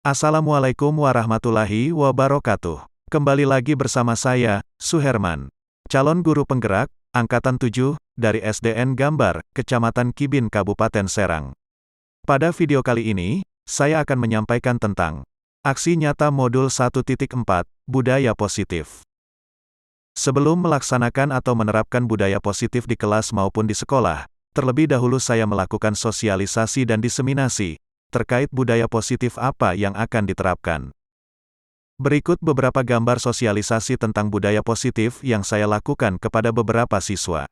Assalamualaikum warahmatullahi wabarakatuh. Kembali lagi bersama saya, Suherman, calon guru penggerak, Angkatan 7, dari SDN Gambar, Kecamatan Kibin, Kabupaten Serang. Pada video kali ini, saya akan menyampaikan tentang aksi nyata modul 1.4, Budaya Positif. Sebelum melaksanakan atau menerapkan budaya positif di kelas maupun di sekolah, terlebih dahulu saya melakukan sosialisasi dan diseminasi terkait budaya positif apa yang akan diterapkan. Berikut beberapa gambar sosialisasi tentang budaya positif yang saya lakukan kepada beberapa siswa.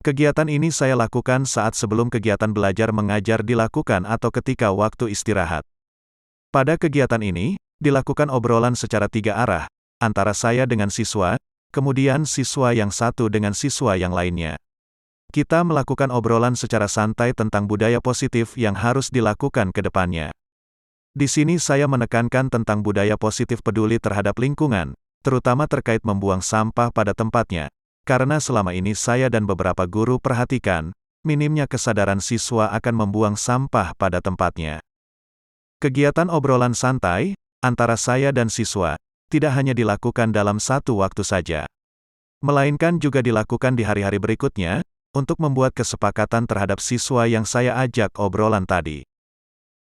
Kegiatan ini saya lakukan saat sebelum kegiatan belajar mengajar dilakukan atau ketika waktu istirahat. Pada kegiatan ini, dilakukan obrolan secara 3 arah, antara saya dengan siswa, kemudian siswa yang satu dengan siswa yang lainnya. Kita melakukan obrolan secara santai tentang budaya positif yang harus dilakukan ke depannya. Di sini saya menekankan tentang budaya positif peduli terhadap lingkungan, terutama terkait membuang sampah pada tempatnya, karena selama ini saya dan beberapa guru perhatikan, minimnya kesadaran siswa akan membuang sampah pada tempatnya. Kegiatan obrolan santai, antara saya dan siswa, tidak hanya dilakukan dalam satu waktu saja, melainkan juga dilakukan di hari-hari berikutnya, untuk membuat kesepakatan terhadap siswa yang saya ajak obrolan tadi.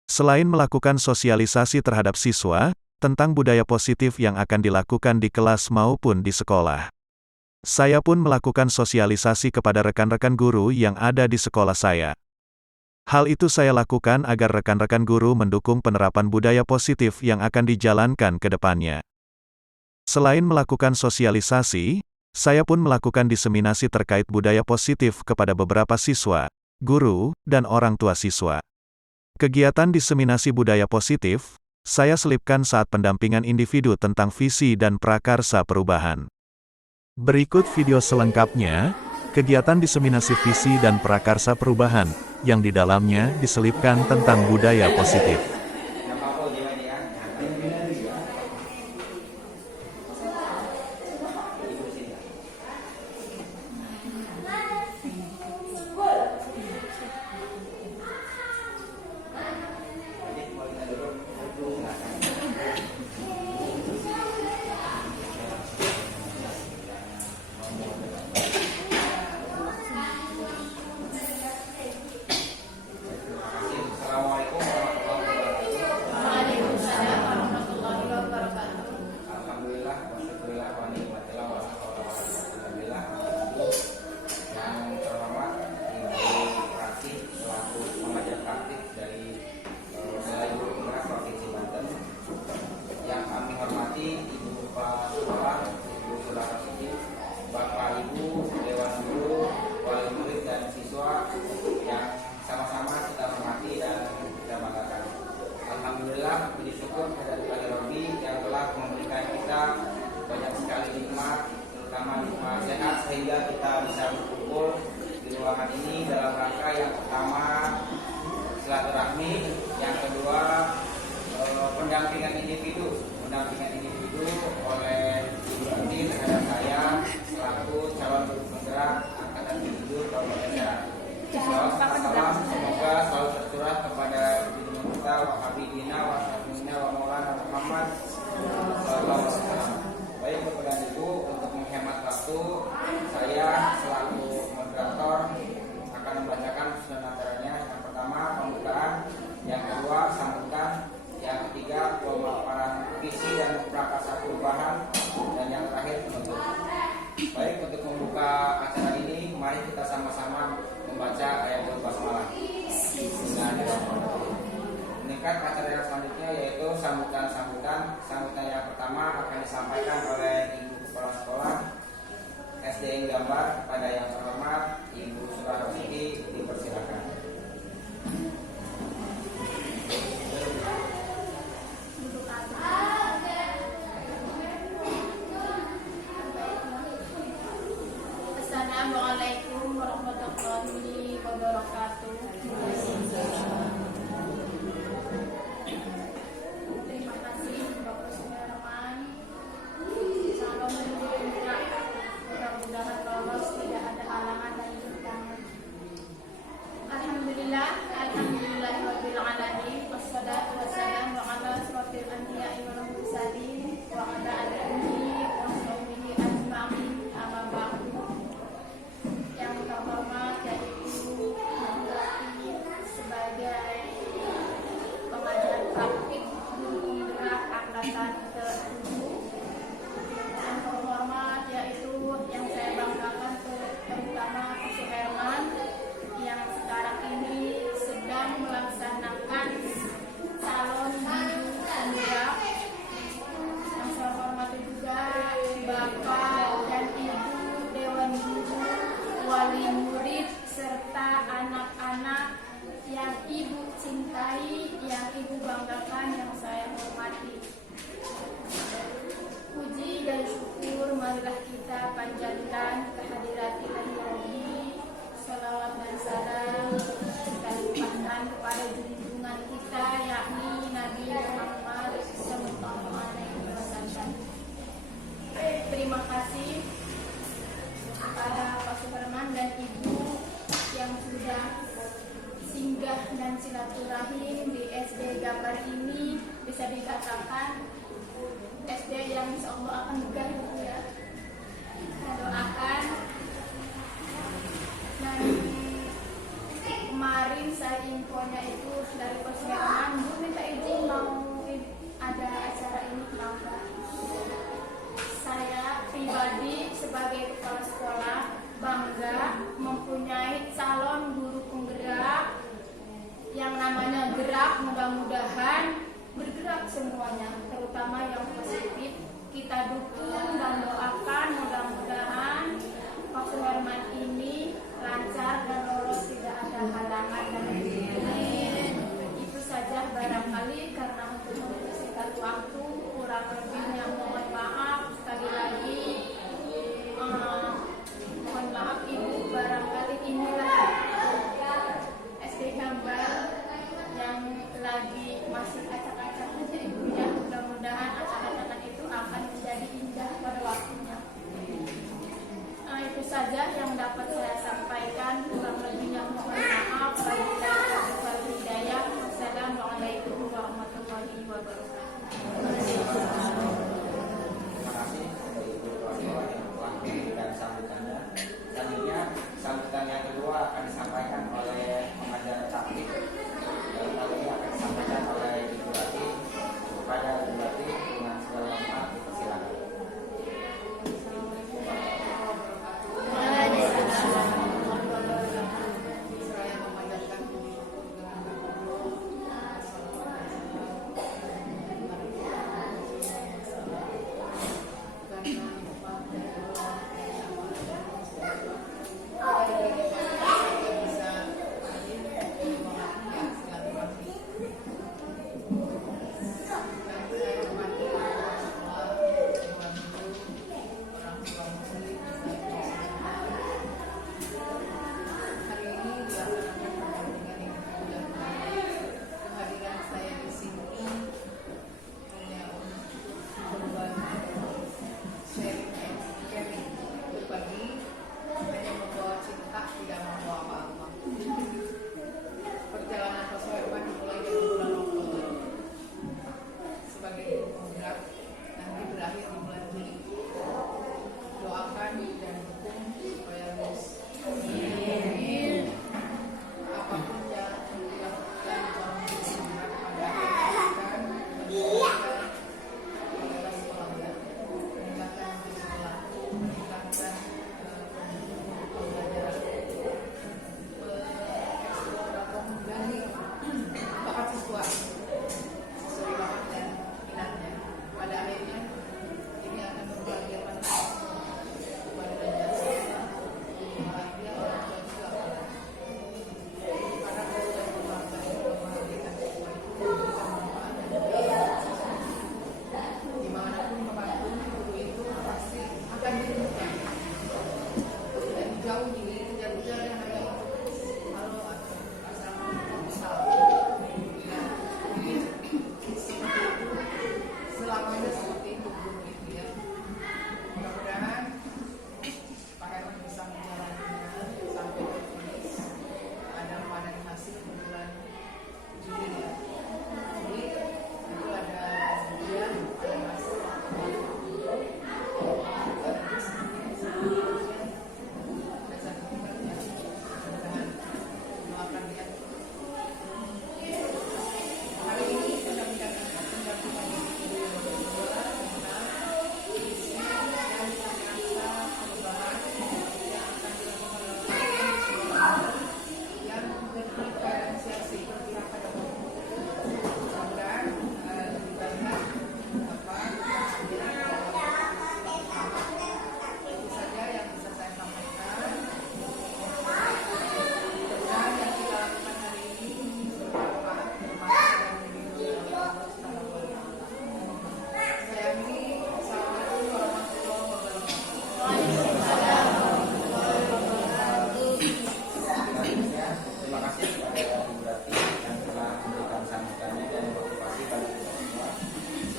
Selain melakukan sosialisasi terhadap siswa, tentang budaya positif yang akan dilakukan di kelas maupun di sekolah, saya pun melakukan sosialisasi kepada rekan-rekan guru yang ada di sekolah saya. Hal itu saya lakukan agar rekan-rekan guru mendukung penerapan budaya positif yang akan dijalankan ke depannya. Selain melakukan sosialisasi, saya pun melakukan diseminasi terkait budaya positif kepada beberapa siswa, guru, dan orang tua siswa. Kegiatan diseminasi budaya positif, saya selipkan saat pendampingan individu tentang visi dan prakarsa perubahan. Berikut video selengkapnya, kegiatan diseminasi visi dan prakarsa perubahan, yang di dalamnya diselipkan tentang budaya positif. Puji syukur kehadirat Ilahi Rabbi yang telah memberikan kita banyak sekali nikmat, terutama nikmat sehat sehingga kita bisa berkumpul di ruangan ini dalam rangka yang pertama silaturahmi, yang kedua pendampingan individu oleh Ibu Andi terhadap saya selaku calon guru penggerak Angkatan 7 Kabupaten Serang. Salam semoga selalu tercurah kepada kita wa habibina wa syafiina wa maulana Muhammad sallallahu alaihi wasallam. Baik Bapak dan Ibu, untuk menghemat waktu, saya selaku moderator akan membacakan susunan acaranya. Yang pertama pembukaan, yang kedua sambutan, yang ketiga pemaparan visi dan prakarsa perubahan, dan yang terakhir penutup. Baik, untuk membuka acara ini, mari kita sama-sama membaca ayat basmalah. Meningkat acara yang selanjutnya yaitu sambutan yang pertama akan disampaikan oleh Ibu Kepala Sekolah SDN Gambar. Kepada yang terhormat Ibu Surahroshidi, dipersilakan. Assalamualaikum warahmatullahi wabarakatuh. Terima kasih Bapak Suherman. Salam menuju mudah-mudahan lolos, tidak ada halangan dan rintangan. panjatkan kehadirat ilahi Rabbi, salawat dan salam kita limpahkan kepada junjungan kita, yakni Nabi Muhammad sallallahu alaihi wasallam. Terima kasih kepada Pak Suherman dan Ibu yang sudah singgah dan silaturahim di SD Gambar ini. Bisa dikatakan SD yang insya Allah akan megah ya. Kita doakan. Dan kemarin saya infonya itu dari Pak Suherman, Bu minta izin mau ada acara ini, kenapa? Saya pribadi sebagai kepala sekolah bangga mempunyai calon guru penggerak yang namanya gerak. Mudah-mudahan bergerak semuanya, terutama yang positif. Kita dukung dan doakan mudah-mudahan Pak Suherman ini lancar dan lolos, tidak ada halangan dan lain-lain. Itu saja barangkali, karena untuk mempersingkat waktu kurang lebihnya mohon maaf. Sekali lagi mohon maaf Ibu, barangkali inilah SD Gambar yang lagi masih acak-acaknya Ibunya. Mudah-mudahan acak-acakan itu akan menjadi indah pada waktunya. Itu saja yang dapat saya sampaikan, kurang lebihnya mohon maaf. Wabillahi hidayah. Wassalamualaikum warahmatullahi wabarakatuh.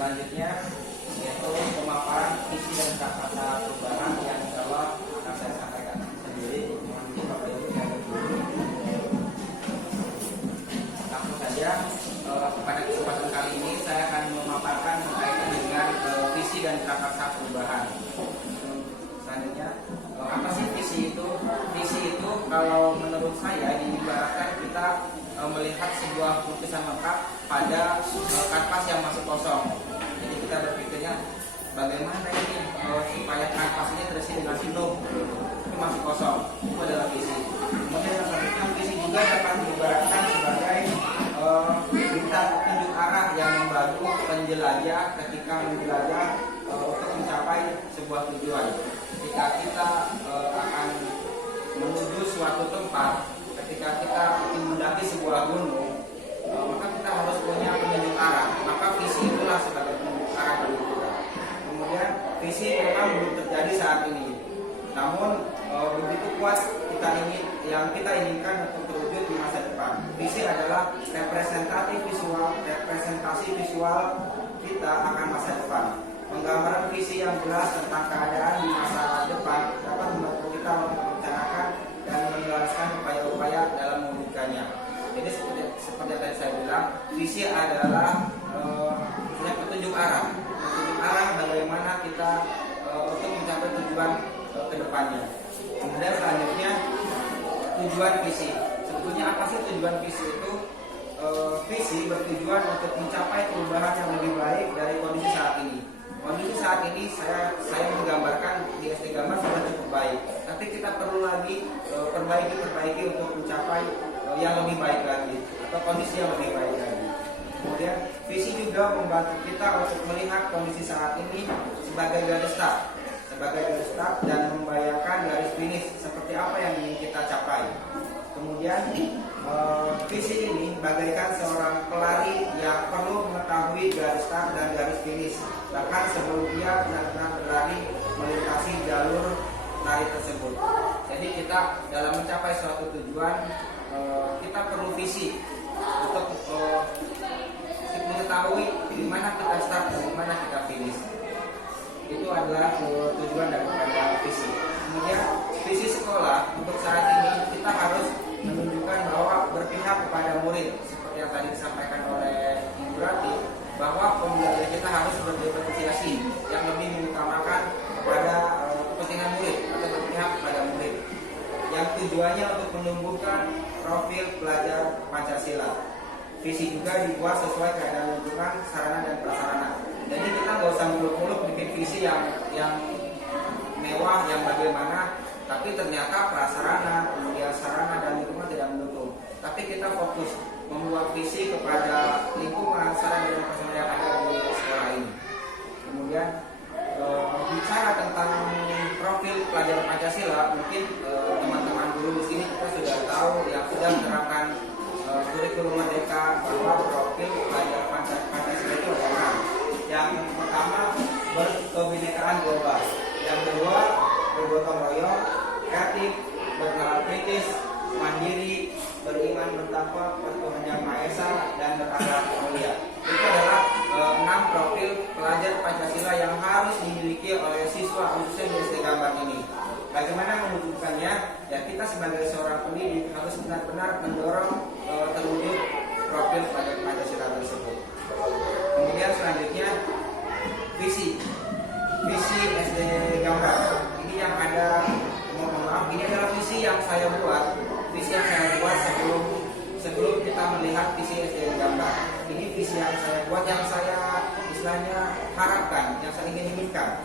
Selanjutnya yaitu pemaparan visi dan kata perubahan yang insya Allah akan saya sampaikan sendiri. Mohon izin Bapak Ibu saya berdiri. Langsung saja pada kesempatan kali ini saya akan memaparkan berkaitan dengan visi dan kata perubahan. Selanjutnya apa sih visi itu? Visi itu kalau menurut saya diibaratkan kita melihat sebuah lukisan lengkap pada kanvas yang masih kosong. Jadi kita berpikirnya bagaimana ini supaya kanvas ini terisi dengan penuh, itu masih kosong. Itu adalah visi. Kemudian yang selanjutnya visi juga dapat diibaratkan sebagai bintang petunjuk arah yang membantu penjelajah ketika menjelajah untuk mencapai sebuah tujuan. Ketika kita akan menuju suatu tempat, ketika kita ingin mendaki sebuah gunung, maka kita harus punya penunjuk arah. Maka visi itulah sebagai penunjuk arah bagi kita. Kemudian visi memang belum terjadi saat ini, namun begitu kuat yang kita inginkan untuk terwujud di masa depan. Visi adalah representasi visual kita akan masa depan. Penggambaran visi yang jelas tentang keadaan di masa depan dapat membantu kita untuk merencanakan dan menjelaskan upaya-upaya dalam mewujudkannya. Jadi seperti yang tadi saya bilang, visi adalah petunjuk arah bagaimana kita untuk mencapai tujuan ke depannya. Kemudian selanjutnya tujuan visi. Sebetulnya apa sih tujuan visi itu? Visi bertujuan untuk mencapai perubahan yang lebih baik dari kondisi saat ini. Kondisi saat ini saya menggambarkan di SD Gambar sudah cukup baik, tapi kita perlu lagi perbaiki untuk mencapai yang lebih baik lagi atau kondisi yang lebih baik lagi. Kemudian visi juga membantu kita untuk melihat kondisi saat ini sebagai garis start dan membayangkan garis finish seperti apa yang ingin kita capai. Kemudian visi ini bagaikan seorang pelari yang perlu mengetahui garis start dan garis finish, bahkan sebelum dia benar-benar berlari melintasi jalur lari tersebut. Jadi kita dalam mencapai suatu tujuan, kita perlu visi untuk mengetahui di mana kita start dan di mana kita finish. Itu adalah tujuan daripada visi. Kemudian visi sekolah untuk saat ini kita harus menunjukkan bahwa berpihak kepada murid, seperti yang tadi disampaikan oleh Ibu Rati, bahwa pembelajaran kita harus berdiferensiasi yang lebih mengutamakan kepada kepentingan murid atau berpihak kepada murid, yang tujuannya untuk menumbuhkan profil pelajar Pancasila. Visi juga dibuat sesuai keadaan lingkungan, sarana dan prasarana. Jadi kita nggak usah muluk-muluk bikin visi yang mewah, yang bagaimana, tapi ternyata prasarana, kemudian sarana dan lingkungan tidak mendukung. Tapi kita fokus membuat visi kepada lingkungan, sarana dan prasarana yang ada di sekolah ini. Kemudian bicara tentang profil pelajar Pancasila, mungkin teman-teman guru di sini kita sudah tahu yang sudah menerapkan kurikulum Merdeka bahwa profil pelajar Pancasila itu ada 6. Yang pertama, berkebinekaan global. Yang kedua, bergotong royong, kreatif, bernalar kritis, mandiri, beriman bertakwa pada Tuhan Yang Maha Esa, dan berakhlak mulia. Itu adalah 6 profil pelajar Pancasila yang harus dimiliki oleh siswa khususnya di SD Gambar ini. Bagaimana mewujudkannya? Ya, kita sebagai seorang pendidik harus benar-benar mendorong terwujud profil pelajar Pancasila tersebut. Kemudian selanjutnya visi SD Gambar. Ini yang ada, mohon maaf, ini adalah visi yang saya buat. Sebelum kita melihat visi SD Gambar. Ini visi yang saya buat, yang saya istilahnya harapkan, yang saya inginkan.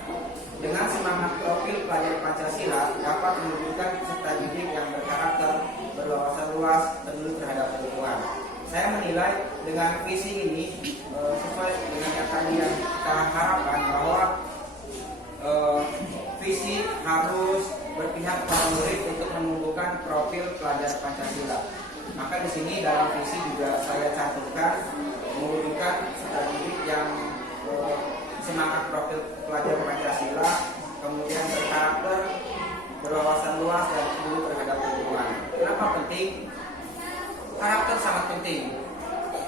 Dengan semangat profil pelajar Pancasila dapat menunjukkan peserta didik yang berkarakter, berwawasan luas, peduli terhadap lingkungan. Saya menilai dengan visi ini sesuai dengan yang tadi yang kita harapkan, bahwa visi harus berpihak pada murid untuk menumbuhkan profil pelajar Pancasila. Maka di sini dalam visi juga saya cantumkan mewujudkan peserta didik yang semangat profil pelajar Pancasila, kemudian berkarakter, berwawasan luas, dan peduli terhadap lingkungan. Kenapa penting? Karakter sangat penting.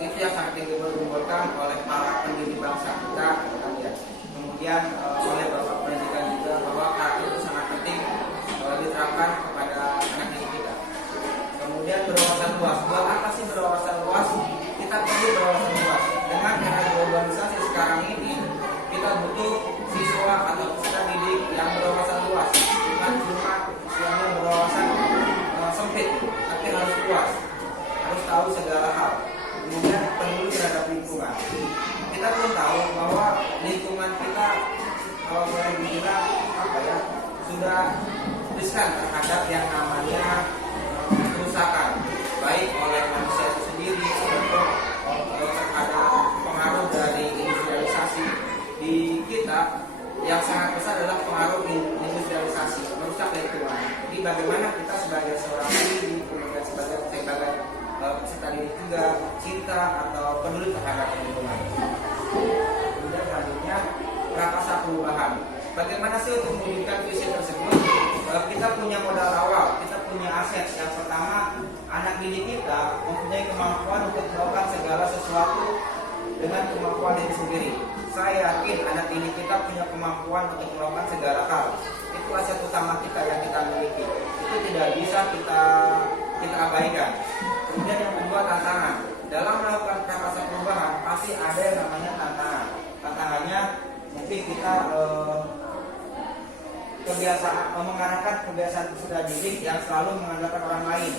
Itu yang sangat digembulkan oleh para pendiri bangsa kita tahu bahwa lingkungan kita kalau boleh dibilang sudah riskan terhadap yang namanya kerusakan, baik oleh manusia itu sendiri atau terhadap pengaruh dari industrialisasi di kita. Yang sangat besar adalah pengaruh industrialisasi merusak lingkungan. Jadi bagaimana kita sebagai seorang pendidik, kemudian sebagai peserta didik juga cinta atau peduli terhadap lingkungan. Kemudian selanjutnya prakarsa perubahan. Bagaimana sih untuk mewujudkan visi tersebut? Kita punya modal awal, kita punya aset. Yang pertama, anak didik kita mempunyai kemampuan untuk melakukan segala sesuatu dengan kemampuan diri sendiri. Saya yakin anak didik kita punya kemampuan untuk melakukan segala hal. Itu aset utama kita yang kita miliki. Itu tidak bisa kita abaikan. Kemudian yang kedua, tantangan. Dalam melakukan prakarsa perubahan pasti ada yang namanya tantangan. Tantangannya mungkin kita kebiasaan mengarahkan kebiasaan peserta didik yang selalu mengandalkan orang lain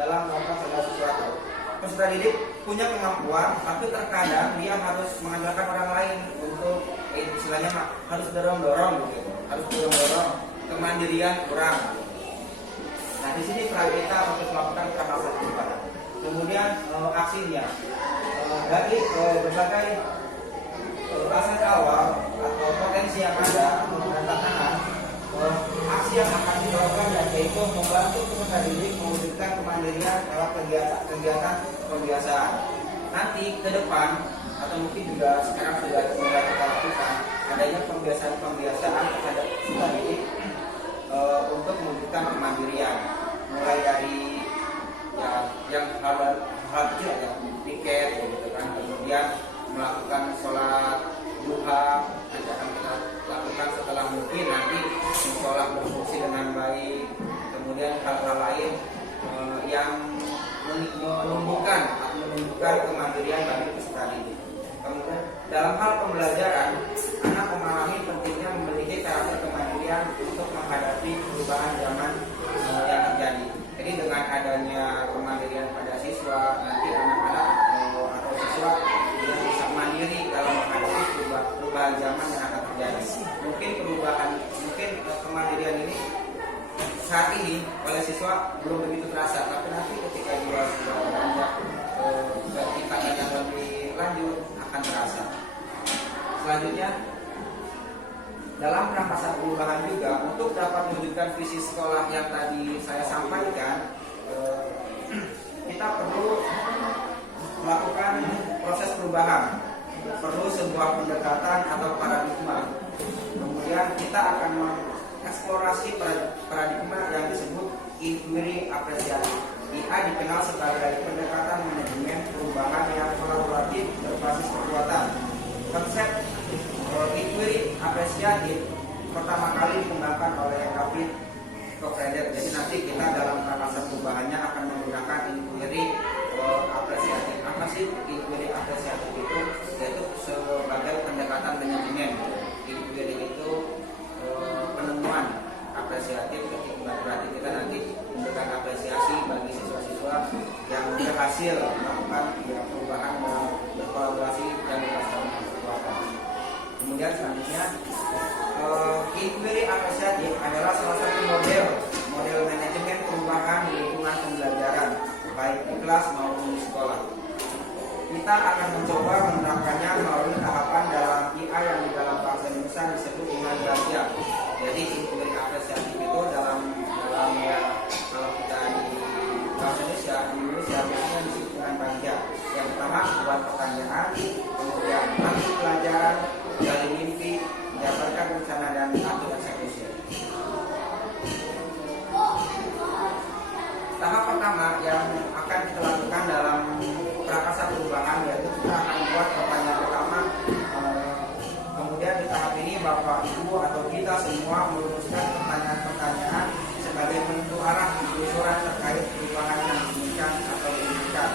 dalam melakukan segala sesuatu. Peserta didik punya kemampuan, tapi terkadang dia harus mengandalkan orang lain untuk istilahnya harus dorong-dorong gitu, harus dorong-dorong, kemandirian kurang. Nah di sini peran kita untuk melakukan prakarsa perubahan. Kemudian aksinya dari berbagai aset awal atau potensi yang ada dan tantangan, aksi yang akan dilakukan yaitu membantu peserta didik mewujudkan kemandirian lewat kegiatan pembiasaan. Nanti ke depan atau mungkin juga sekarang sudah mulai kita lakukan adanya pembiasaan terhadap peserta didik untuk mewujudkan kemandirian, mulai dari yang hal kecil ya, piket gitu kan, kemudian melakukan sholat duha akan kita lakukan setelah mungkin nanti sholat berfungsi dengan baik, kemudian hal-hal lain yang menumbuhkan kemandirian bagi peserta didik. Kemudian dalam hal pembelajaran, anak memahami pentingnya memiliki karakter kemandirian untuk menghadapi perubahan zaman yang terjadi. Jadi dengan adanya kemandirian pada siswa, nanti anak-anak atau siswa dia bisa mandiri dalam menghadapi perubahan zaman yang akan terjadi. Mungkin kemandirian ini saat ini oleh siswa belum begitu terasa, tapi nanti ketika dia sudah beranjak ke tingkatan yang lebih lanjut akan terasa. Selanjutnya, dalam prakarsa perubahan juga untuk dapat mewujudkan visi sekolah yang tadi saya sampaikan, kita perlu melakukan proses perubahan, perlu sebuah pendekatan atau paradigma. Kemudian kita akan mengeksplorasi paradigma yang disebut inquiry apresiasi. IA dikenal sebagai pendekatan manajemen perubahan yang kolaboratif berbasis kekuatan. Konsep inquiry apresiatif pertama kali dikembangkan oleh David Cofreder. Jadi nanti kita dalam prakarsa perubahannya akan menggunakan inquiry apresiatif. Apa sih inquiry apresiatif itu? Yaitu sebagai pendekatan manajemen. Inquiry itu penemuan apresiatif, berarti kita nanti memberikan apresiasi bagi siswa-siswa yang berhasil melakukan perubahan dalam berkolaborasi dan berkolaborasi. Kemudian selanjutnya, inquiry apresiatif adalah salah satu model manajemen perubahan di lingkungan pembelajaran, baik di kelas maupun di sekolah. Kita akan mencoba menerapkannya melalui tahapan dalam IA yang di dalam bahasa Indonesia disebut dengan bagian. Jadi inquiry apresiatif itu dalam ya, kalau kita di bahasa Indonesia biasanya disebut dengan bagian. Yang pertama buat pertanyaan, kemudian ambil pelajaran, gali mimpi, menjabarkan rencana dan atur eksekusi. Tahap pertama yang akan kita lakukan dalam prakarsa perubahan yaitu kita akan membuat pertanyaan pertama. Kemudian di tahap ini Bapak Ibu atau kita semua merumuskan pertanyaan-pertanyaan sebagai penentu arah penelusuran terkait perubahan yang diinginkan atau diinginkan.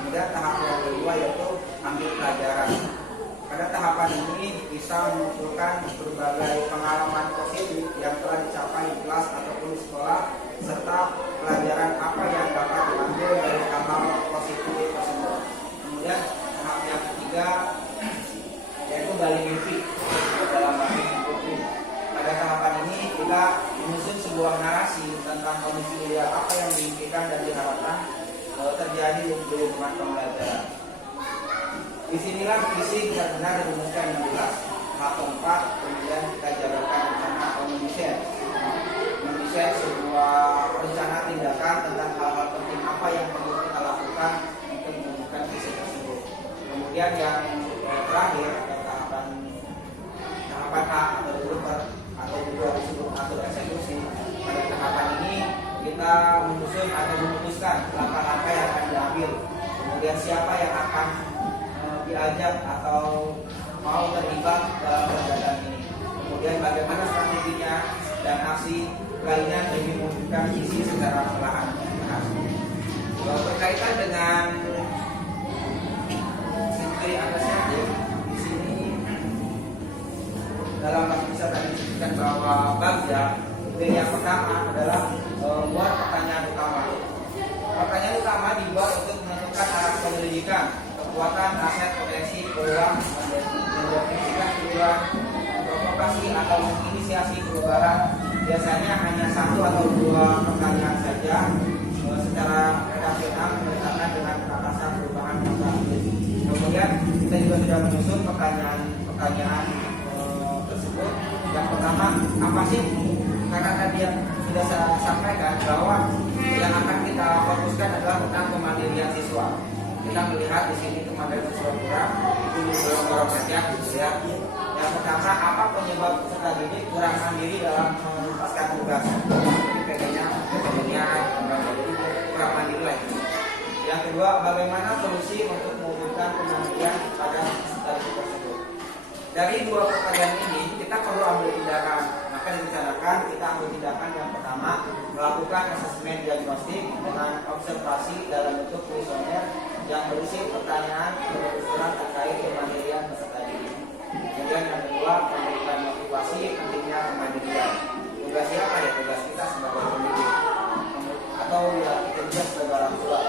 Kemudian tahap yang kedua yaitu ambil pelajaran. Pada tahapan ini bisa mengumpulkan berbagai pengalaman positif yang telah dicapai di kelas ataupun di sekolah, serta pelajaran apa yang dapat diambil dari hal-hal positif tersebut. Kemudian tahap yang ketiga yaitu gali mimpi dalam bahasa Inggris. Pada tahapan ini kita menyusun sebuah narasi tentang kondisi ideal apa yang diimpikan dan diharapkan terjadi di lingkungan pembelajaran. Disinilah visi benar-benar dirumuskan yang jelas. Hal keempat, kemudian kita jalankan rencana atau mendesain sebuah rencana tindakan tentang hal-hal penting apa yang perlu kita lakukan untuk mewujudkan visi tersebut. Kemudian yang terakhir, tahapan A atau juga disebut atur eksekusi. Pada tahapan ini kita menyusun atau memutuskan langkah-langkah yang akan diambil, kemudian siapa yang akan diajak atau mau terlibat dalam kegiatan ini, kemudian bagaimana strateginya dan aksi lainnya demi mewujudkan visi secara perlahan. Berkaitan dengan studi atasnya, di sini dalam bisa tadi disebutkan bahwa bagja yang pertama adalah buat pertanyaan utama. Pertanyaan utama dibuat untuk menentukan arah penyelidikan, kekuatan, aset, potensi, peluang, mendefinisikan tujuan, provokasi atau menginisiasi perubahan. Biasanya hanya satu atau dua pertanyaan saja secara redaksional berdasarkan dengan batasan perubahan kata. Kemudian kita juga sudah menyusun pertanyaan tersebut. Yang pertama, apa sih? Karena tadi yang sudah saya sampaikan bahwa yang akan kita fokuskan adalah tentang kemandirian siswa. Kita melihat di sini kemandirian siswa kurang, itu belum saja, gitu ya. Yang pertama, apa penyebab peserta didik kurang mandiri dalam menuntaskan tugas? Jadi pengennya kurang mandiri lagi. Yang kedua, bagaimana solusi untuk mewujudkan kemandirian pada peserta didik tersebut? Dari dua pertanyaan ini kita perlu ambil tindakan. Maka direncanakan kita ambil tindakan yang pertama, melakukan asesmen diagnostik dengan observasi dalam bentuk kuesioner yang berisi pertanyaan berusulan terkait kemandirian peserta didik. Kemudian yang kedua, memberikan motivasi pentingnya kemandirian. Tugas siapa ya? Tugas kita sebagai pendidik atau ya kita juga sebagai orang tua.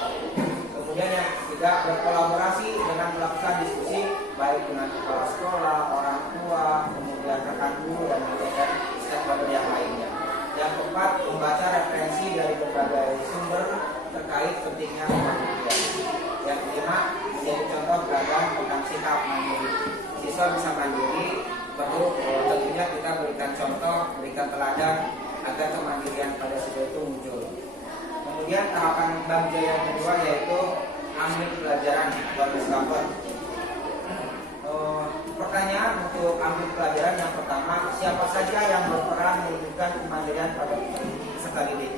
Kemudian yang ketiga, berkolaborasi dengan melakukan diskusi baik dengan kepala sekolah, orang tua, kemudian rekan guru dan stakeholder yang lainnya. Yang keempat, membaca referensi dari berbagai sumber terkait pentingnya kemandirian. Yang kelima, menjadi contoh beragam tentang sikap mandiri. Siswa bisa mandiri, perlu tentunya kita berikan contoh, berikan teladan agar kemandirian pada siswa itu muncul. Kemudian tahapan bagja yang kedua yaitu ambil pelajaran atau discover. Pertanyaan untuk ambil pelajaran yang pertama, siapa saja yang berperan mewujudkan kemandirian pada peserta didik?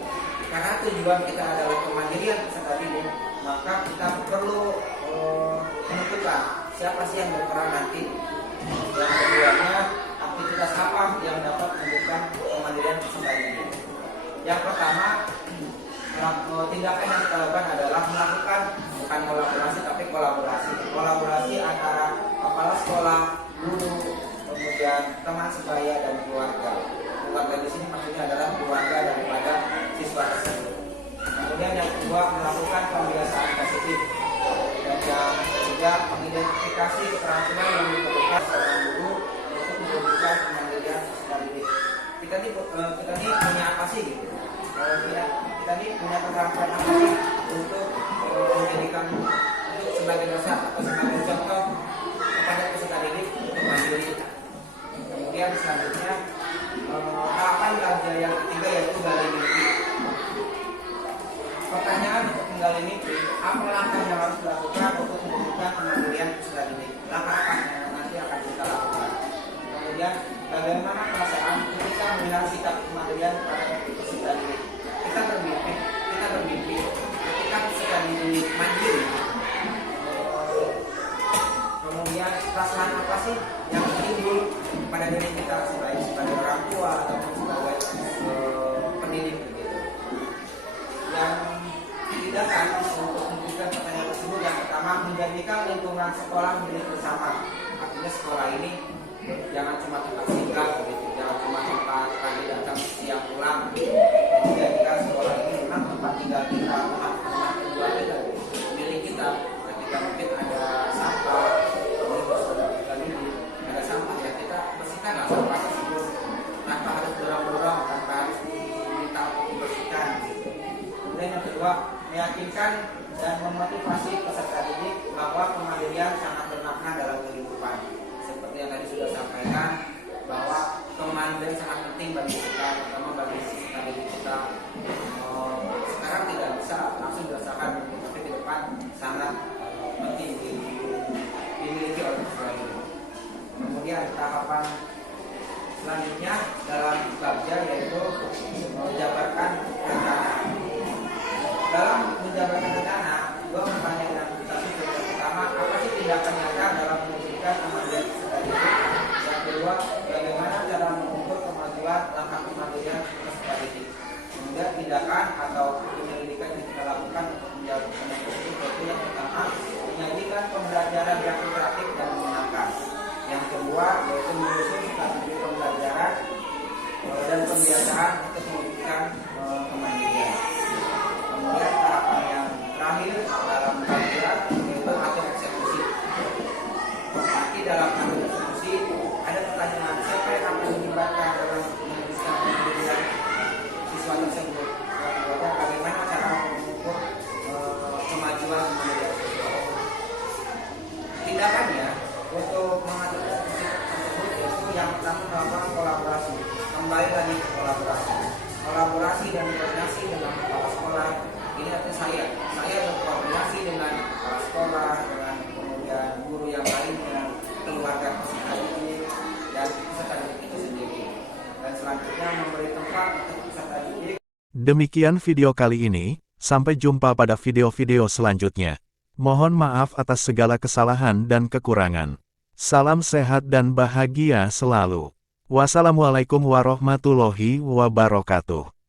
Karena tujuan kita adalah kemandirian peserta didik, maka kita perlu menentukan siapa sih yang berperan nanti. Yang keduanya, aktivitas apa yang dapat mewujudkan kemandirian peserta didik? Yang pertama, tindakan yang kita lakukan adalah melakukan bukan kolaborasi tapi kolaborasi antara kepala sekolah, guru, kemudian teman sebaya dan keluarga. Keluarga di sini maksudnya adalah keluarga daripada siswa tersebut. Kemudian yang kedua, melakukan pembiasaan positif. Dan yang ketiga, mengidentifikasi keterampilan yang diperlukan seorang guru untuk mewujudkan kemandirian peserta didik. Kita ini punya apa sih gitu? Kita ini punya keterampilan apa sih untuk menjadikan untuk sebagai dasar atau sebagai contoh kepada peserta didik untuk mandiri. Kemudian selanjutnya tahapan bagja yang ketiga yaitu gali mimpi. Pertanyaan untuk menggali mimpi, apa langkah yang harus dilakukan untuk mewujudkan kemandirian peserta didik? Langkah apa yang nanti akan kita lakukan? Kemudian bagaimana perasaan ketika melihat sikap kemandirian pada peserta didik? Kita bermimpi ketika peserta didik mandiri. Kemudian perasaan apa sih yang timbul pada diri kita sebagai orang tua ataupun sebagai pendidik begitu? Yang tindakan untuk memberikan pertanyaan tersebut yang pertama, menjadikan lingkungan sekolah milik bersama. Artinya sekolah ini jangan cuma tempat singgah begitu, jangan cuma tempat pagi datang siang pulang. Menjadikan sekolah ini memang tempat tinggal kita, tempat kedua kita, milik kita. Ketika mungkin ada sampah, hal yang sangat penting bagi kita, terutama bagi siswa didik kita. Sekarang tidak bisa langsung dirasakan, tapi ke depan sangat penting dimiliki oleh siswa didik. Kemudian tahapan selanjutnya dalam Babja yaitu menjabarkan rencana. Dalam menjabarkan rencana, dua pertanyaan pertama, apa sih tindakan nyata dalam mewujudkan kemandirian peserta didik? Yang kedua, bagaimana cara mengukur kemajuan langkah kemandirian peserta didik? Kemudian tindakan atau penyelidikan yang kita lakukan untuk menjawab pertanyaan tersebut yaitu yang pertama, menyajikan pembelajaran yang interaktif dan menyenangkan. Yang kedua, yaitu menyusun strategi pembelajaran dan pembiasaan untuk mewujudkan kemandirian. Kemudian tahapan yang terakhir dalam pembelajaran yaitu atur eksekusi. Nanti dalam atur eksekusi ada pertanyaan, siapa yang akan dilibatkan dalam mewujudkan kemandirian siswa tersebut? Kemudian bagaimana cara mengukur kemajuan kemandirian siswa? Tindakannya untuk mengatur eksekusi tersebut yaitu yang pertama melakukan kolaborasi. Kembali lagi ke kolaborasi dan koordinasi dengan kepala sekolah. Ini artinya saya berkoordinasi dengan kepala sekolah, dengan kemudian guru yang lainnya, keluarga peserta didik dan peserta didik itu sendiri. Dan selanjutnya memberi tempat untuk peserta didik. Demikian video kali ini, sampai jumpa pada video-video selanjutnya. Mohon maaf atas segala kesalahan dan kekurangan. Salam sehat dan bahagia selalu. Wassalamualaikum warahmatullahi wabarakatuh.